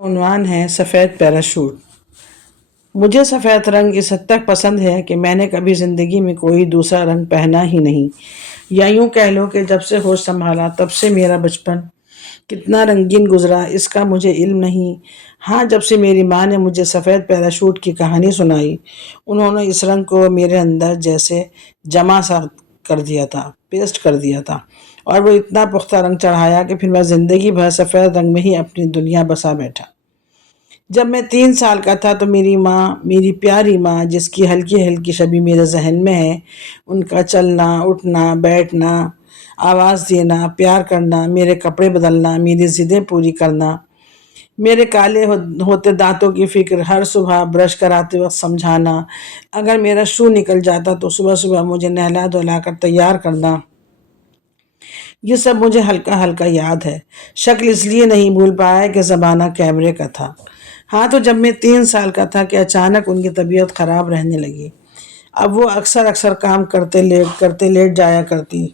عنوان ہے سفید پیراشوٹ۔ مجھے سفید رنگ اس حد تک پسند ہے کہ میں نے کبھی زندگی میں کوئی دوسرا رنگ پہنا ہی نہیں، یا یوں کہہ لو کہ جب سے ہوش سنبھالا تب سے میرا بچپن کتنا رنگین گزرا اس کا مجھے علم نہیں۔ ہاں، جب سے میری ماں نے مجھے سفید پیراشوٹ کی کہانی سنائی، انہوں نے اس رنگ کو میرے اندر جیسے جمع سا کر دیا تھا، پیسٹ کر دیا تھا، اور وہ اتنا پختہ رنگ چڑھایا کہ پھر میں زندگی بھر سفید رنگ میں ہی اپنی دنیا بسا بیٹھا۔ جب میں 3 سال کا تھا تو میری ماں، میری پیاری ماں جس کی ہلکی ہلکی شبیہ میرے ذہن میں ہے، ان کا چلنا، اٹھنا، بیٹھنا، آواز دینا، پیار کرنا، میرے کپڑے بدلنا، میری ضدیں پوری کرنا، میرے کالے ہوتے دانتوں کی فکر، ہر صبح برش کراتے وقت سمجھانا، اگر میرا شو نکل جاتا تو صبح صبح مجھے نہلا دھلا کر تیار کرنا، یہ سب مجھے ہلکا ہلکا یاد ہے۔ شکل اس لیے نہیں بھول پایا کہ زمانہ کیمرے کا تھا۔ ہاں، تو جب میں 3 سال کا تھا کہ اچانک ان کی طبیعت خراب رہنے لگی۔ اب وہ اکثر کام کرتے لیٹ جایا کرتی،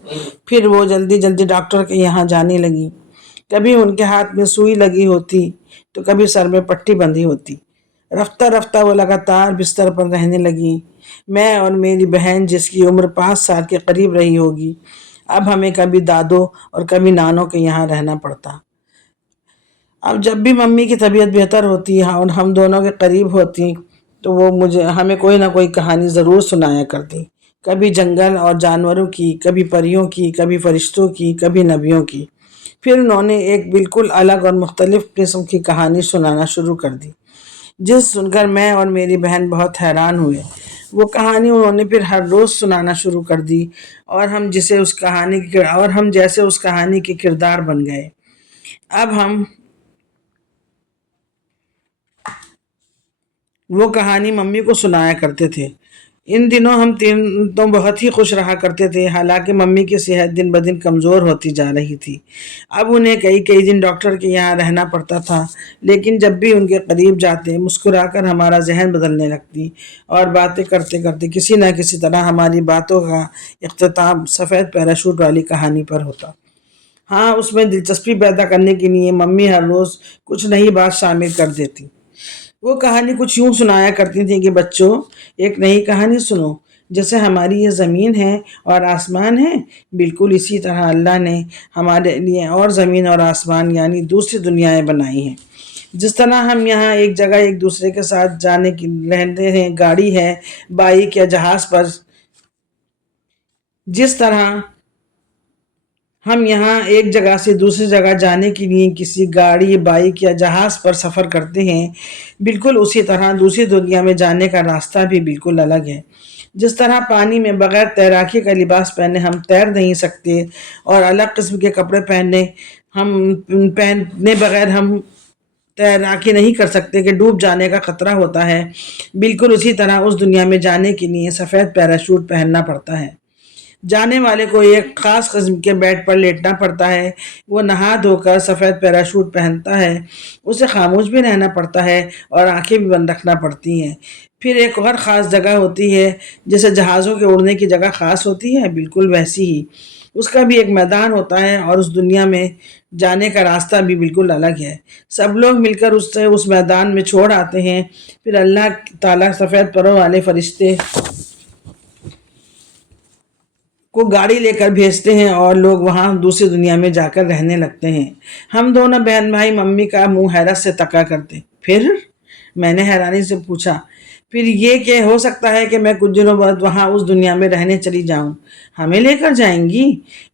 پھر وہ جلدی جلدی ڈاکٹر کے یہاں جانے لگی۔ کبھی ان کے ہاتھ میں سوئی لگی ہوتی تو کبھی سر میں پٹی بندھی ہوتی۔ رفتہ رفتہ وہ لگاتار بستر پر رہنے لگی۔ میں اور میری بہن جس کی عمر 5 سال کے قریب رہی ہوگی، اب ہمیں کبھی دادوں اور کبھی نانوں کے یہاں رہنا پڑتا۔ اب جب بھی ممی کی طبیعت بہتر ہوتی اور ہم دونوں کے قریب ہوتی تو وہ ہمیں کوئی نہ کوئی کہانی ضرور سنایا کرتی، کبھی جنگل اور جانوروں کی، کبھی پریوں کی، کبھی فرشتوں کی، کبھی نبیوں کی۔ پھر انہوں نے ایک بالکل الگ اور مختلف قسم کی کہانی سنانا شروع کر دی، جس سن کر میں اور میری بہن بہت حیران ہوئے۔ وہ کہانی انہوں نے پھر ہر روز سنانا شروع کر دی اور ہم جیسے اس کہانی کے کردار بن گئے۔ اب ہم وہ کہانی ممی کو سنایا کرتے تھے۔ ان دنوں ہم تینوں بہت ہی خوش رہا کرتے تھے، حالانکہ ممی کی صحت دن بدن کمزور ہوتی جا رہی تھی۔ اب انہیں کئی دن ڈاکٹر کے یہاں رہنا پڑتا تھا، لیکن جب بھی ان کے قریب جاتے مسکرا کر ہمارا ذہن بدلنے لگتی اور باتیں کرتے کرتے کسی نہ کسی طرح ہماری باتوں کا اختتام سفید پیراشوٹ والی کہانی پر ہوتا۔ ہاں، اس میں دلچسپی پیدا کرنے کے لیے ممی ہر روز کچھ نئی بات شامل کر دیتی۔ وہ کہانی کچھ یوں سنایا کرتی تھیں کہ بچوں، ایک نئی کہانی سنو۔ جیسے ہماری یہ زمین ہے اور آسمان ہے، بالکل اسی طرح اللہ نے ہمارے لیے اور زمین اور آسمان یعنی دوسری دنیایں بنائی ہیں۔ جس طرح ہم یہاں ایک جگہ ایک دوسرے کے ساتھ جانے کی رہتے ہیں، گاڑی ہے، بائیک یا جہاز پر، جس طرح ہم یہاں ایک جگہ سے دوسری جگہ جانے کے لیے کسی گاڑی، بائیک یا جہاز پر سفر کرتے ہیں، بالکل اسی طرح دوسری دنیا میں جانے کا راستہ بھی بالکل الگ ہے۔ جس طرح پانی میں بغیر تیراکی کا لباس پہنے ہم تیر نہیں سکتے اور الگ قسم کے کپڑے پہنے بغیر ہم تیراکی نہیں کر سکتے کہ ڈوب جانے کا خطرہ ہوتا ہے، بالکل اسی طرح اس دنیا میں جانے کے لیے سفید پیراشوٹ پہننا پڑتا ہے۔ جانے والے کو ایک خاص قسم کے بیڈ پر لیٹنا پڑتا ہے، وہ نہا دھو کر سفید پیراشوٹ پہنتا ہے، اسے خاموش بھی رہنا پڑتا ہے اور آنکھیں بھی بند رکھنا پڑتی ہیں۔ پھر ایک اور خاص جگہ ہوتی ہے، جیسے جہازوں کے اڑنے کی جگہ خاص ہوتی ہے، بالکل ویسی ہی اس کا بھی ایک میدان ہوتا ہے اور اس دنیا میں جانے کا راستہ بھی بالکل الگ ہے۔ سب لوگ مل کر اس میدان میں چھوڑ آتے ہیں، پھر اللہ تعالیٰ سفید پروں والے فرشتے کو گاڑی لے کر بھیجتے ہیں اور لوگ وہاں دوسری دنیا میں جا کر رہنے لگتے ہیں۔ ہم دونوں بہن بھائی ممی کا منہ حیرت سے تکا کرتے۔ پھر میں نے حیرانی سے پوچھا، پھر یہ کہ ہو سکتا ہے کہ میں کچھ دنوں بعد وہاں اس دنیا میں رہنے چلی جاؤں، ہمیں لے کر جائیں گی؟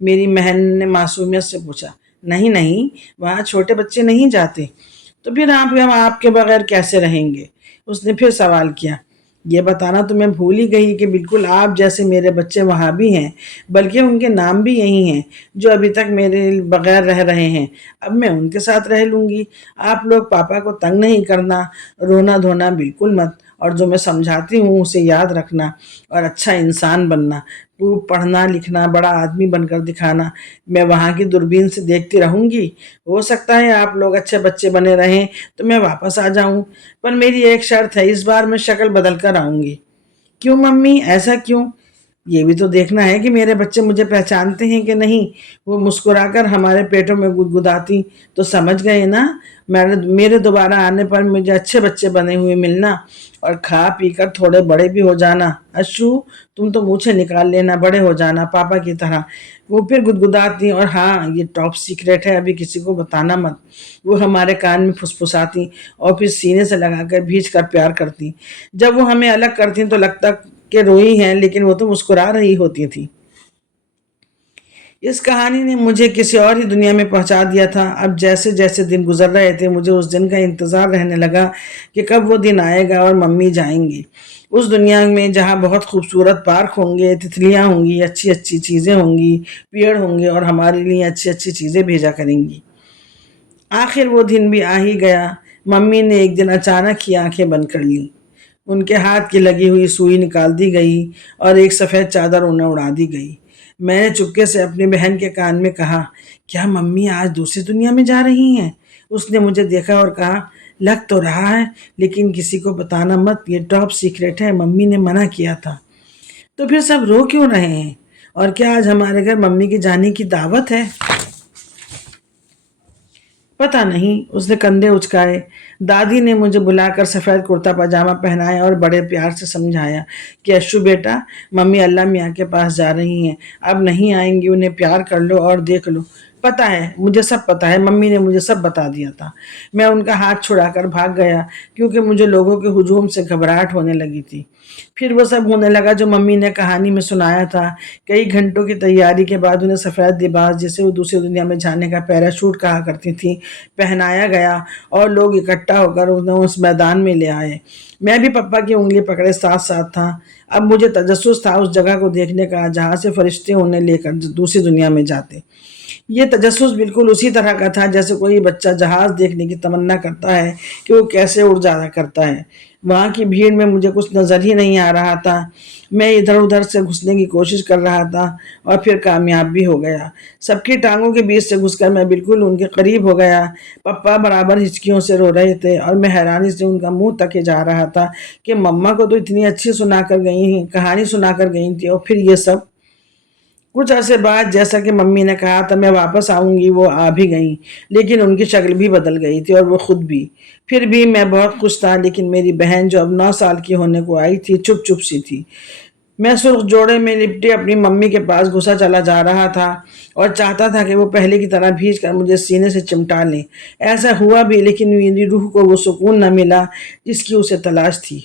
میری بہن نے معصومیت سے پوچھا۔ نہیں، وہاں چھوٹے بچے نہیں جاتے۔ تو پھر آپ کے بغیر کیسے رہیں گے؟ اس نے پھر سوال کیا۔ یہ بتانا تو میں بھول ہی گئی کہ بالکل آپ جیسے میرے بچے وہاں بھی ہیں، بلکہ ان کے نام بھی یہی ہیں جو ابھی تک میرے بغیر رہ رہے ہیں۔ اب میں ان کے ساتھ رہ لوں گی۔ آپ لوگ پاپا کو تنگ نہیں کرنا، رونا دھونا بالکل مت، اور جو میں سمجھاتی ہوں اسے یاد رکھنا اور اچھا انسان بننا، خوب پڑھنا لکھنا، بڑا آدمی بن کر دکھانا۔ میں وہاں کی دوربین سے دیکھتی رہوں گی، ہو سکتا ہے آپ لوگ اچھے بچے بنے رہیں تو میں واپس آ جاؤں، پر میری ایک شرط ہے، اس بار میں شکل بدل کر آؤں گی۔ کیوں ممی، ایسا کیوں؟ یہ بھی تو دیکھنا ہے کہ میرے بچے مجھے پہچانتے ہیں کہ نہیں۔ وہ مسکرا کر ہمارے پیٹوں میں گدگداتی تو سمجھ گئے نا، میرے دوبارہ آنے پر مجھے اچھے بچے بنے ہوئے ملنا اور کھا پی کر تھوڑے بڑے بھی ہو جانا۔ اشو، تم تو منہ سے نکال لینا، بڑے ہو جانا پاپا کی طرح۔ وہ پھر گدگداتی، اور ہاں یہ ٹاپ سیکریٹ ہے، ابھی کسی کو بتانا مت۔ وہ ہمارے کان میں پھسپھساتی اور پھر سینے سے لگا کر بھیج کر پیار کرتی۔ جب وہ ہمیں الگ کرتی تو لگتا کہ روئی ہیں، لیکن وہ تو مسکرا رہی ہوتی تھی۔ اس کہانی نے مجھے کسی اور ہی دنیا میں پہنچا دیا تھا۔ اب جیسے جیسے دن گزر رہے تھے مجھے اس دن کا انتظار رہنے لگا کہ کب وہ دن آئے گا اور ممی جائیں گی اس دنیا میں جہاں بہت خوبصورت پارک ہوں گے، تتلیاں ہوں گی، اچھی اچھی چیزیں ہوں گی، پیڑ ہوں گے اور ہمارے لیے اچھی اچھی چیزیں بھیجا کریں گی۔ آخر وہ دن بھی آ ہی گیا۔ ممی نے ایک دن اچانک ہی آنکھیں بند کر لیں۔ ان کے ہاتھ کی لگی ہوئی سوئی نکال دی گئی اور ایک سفید چادر انہیں اڑا دی گئی۔ میں نے چپکے سے اپنی بہن کے کان میں کہا، کیا ممی آج دوسری دنیا میں جا رہی ہیں؟ اس نے مجھے دیکھا اور کہا، لگ تو رہا ہے، لیکن کسی کو بتانا مت، یہ ٹاپ سیکریٹ ہے، ممی نے منع کیا تھا۔ تو پھر سب رو کیوں رہے ہیں؟ اور کیا آج ہمارے گھر ممی کے جانے کی دعوت ہے؟ پتہ نہیں، اس نے کندھے اچکائے۔ دادی نے مجھے بلا کر سفید کرتا پاجامہ پہنایا اور بڑے پیار سے سمجھایا کہ اشو بیٹا، ممی اللہ میاں کے پاس جا رہی ہیں، اب نہیں آئیں گی، انہیں پیار کر لو اور دیکھ لو۔ پتہ ہے، مجھے سب پتہ ہے، ممی نے مجھے سب بتا دیا تھا۔ میں ان کا ہاتھ چھڑا کر بھاگ گیا کیونکہ مجھے لوگوں کے ہجوم سے گھبراہٹ ہونے لگی تھی۔ پھر وہ سب ہونے لگا جو ممی نے کہانی میں سنایا تھا۔ کئی گھنٹوں کی تیاری کے بعد انہیں سفید لباس، جسے وہ دوسری دنیا میں جانے کا پیراشوٹ کہا کرتی تھی، پہنایا گیا اور لوگ اکٹھا ہو کر انہیں اس میدان میں لے آئے۔ میں بھی پپا کی انگلی پکڑے ساتھ ساتھ تھا۔ اب مجھے تجسس تھا اس جگہ کو دیکھنے کا جہاں سے فرشتے انہیں لے کر دوسری دنیا میں جاتے۔ یہ تجسس بالکل اسی طرح کا تھا جیسے کوئی بچہ جہاز دیکھنے کی تمنا کرتا ہے کہ وہ کیسے اڑ جایا کرتا ہے۔ وہاں کی بھیڑ میں مجھے کچھ نظر ہی نہیں آ رہا تھا۔ میں ادھر ادھر سے گھسنے کی کوشش کر رہا تھا اور پھر کامیاب بھی ہو گیا۔ سب کی ٹانگوں کے بیچ سے گھس کر میں بالکل ان کے قریب ہو گیا۔ پپا برابر ہچکیوں سے رو رہے تھے اور میں حیرانی سے ان کا منہ تکے جا رہا تھا کہ مما کو تو اتنی اچھی کہانی سنا کر گئی تھی، اور پھر یہ سب۔ کچھ عرصے بعد جیسا کہ ممی نے کہا تھا میں واپس آؤں گی، وہ آ بھی گئیں، لیکن ان کی شکل بھی بدل گئی تھی اور وہ خود بھی۔ پھر بھی میں بہت خوش تھا، لیکن میری بہن جو اب 9 سال کی ہونے کو آئی تھی چپ چپ سی تھی۔ میں سرخ جوڑے میں لپٹے اپنی ممی کے پاس گھسا چلا جا رہا تھا اور چاہتا تھا کہ وہ پہلے کی طرح بھیج کر مجھے سینے سے چمٹا لیں۔ ایسا ہوا بھی، لیکن میری روح کو وہ سکون نہ ملا جس کی اسے تلاش تھی۔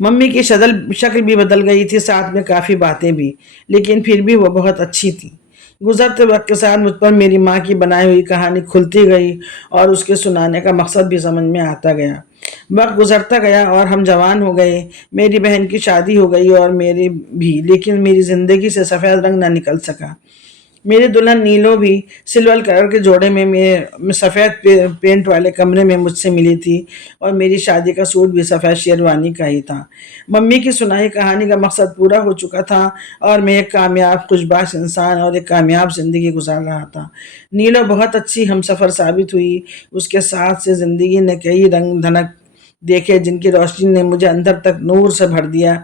ممی کی شکل بھی بدل گئی تھی، ساتھ میں کافی باتیں بھی، لیکن پھر بھی وہ بہت اچھی تھی۔ گزرتے وقت کے ساتھ مجھ پر میری ماں کی بنائی ہوئی کہانی کھلتی گئی اور اس کے سنانے کا مقصد بھی سمجھ میں آتا گیا۔ وقت گزرتا گیا اور ہم جوان ہو گئے۔ میری بہن کی شادی ہو گئی اور میری بھی، لیکن میری زندگی سے سفید رنگ نہ نکل سکا۔ میری دلہن نیلو بھی سلور کلر کے جوڑے میں سفید پینٹ والے کمرے میں مجھ سے ملی تھی، اور میری شادی کا سوٹ بھی سفید شیروانی کا ہی تھا۔ ممی کی سنائی کہانی کا مقصد پورا ہو چکا تھا اور میں ایک کامیاب خوشباش انسان اور ایک کامیاب زندگی گزار رہا تھا۔ نیلو بہت اچھی ہم سفر ثابت ہوئی۔ اس کے ساتھ سے زندگی نے کئی رنگ دھنک دیکھے جن کی روشنی نے مجھے اندر تک نور سے بھر دیا۔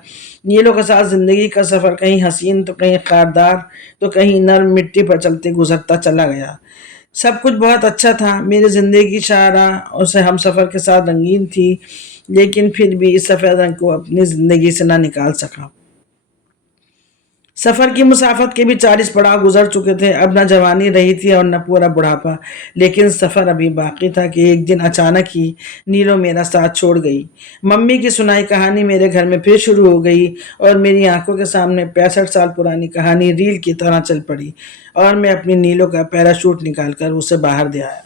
نیلو کے ساتھ زندگی کا سفر کہیں حسین تو کہیں خاردار تو کہیں نرم مٹی پر چلتے گزرتا چلا گیا۔ سب کچھ بہت اچھا تھا۔ میری زندگی کی شاہراہ اسے ہم سفر کے ساتھ رنگین تھی، لیکن پھر بھی اس سفید رنگ کو اپنی زندگی سے نہ نکال سکا۔ سفر کی مسافت کے بھی 40 پڑاؤ گزر چکے تھے۔ اب نہ جوانی رہی تھی اور نہ پورا بڑھاپا، لیکن سفر ابھی باقی تھا کہ ایک دن اچانک ہی نیلو میرا ساتھ چھوڑ گئی۔ ممی کی سنائی کہانی میرے گھر میں پھر شروع ہو گئی اور میری آنکھوں کے سامنے 65 سال پرانی کہانی ریل کی طرح چل پڑی، اور میں اپنی نیلو کا پیراشوٹ نکال کر اسے باہر دے آیا۔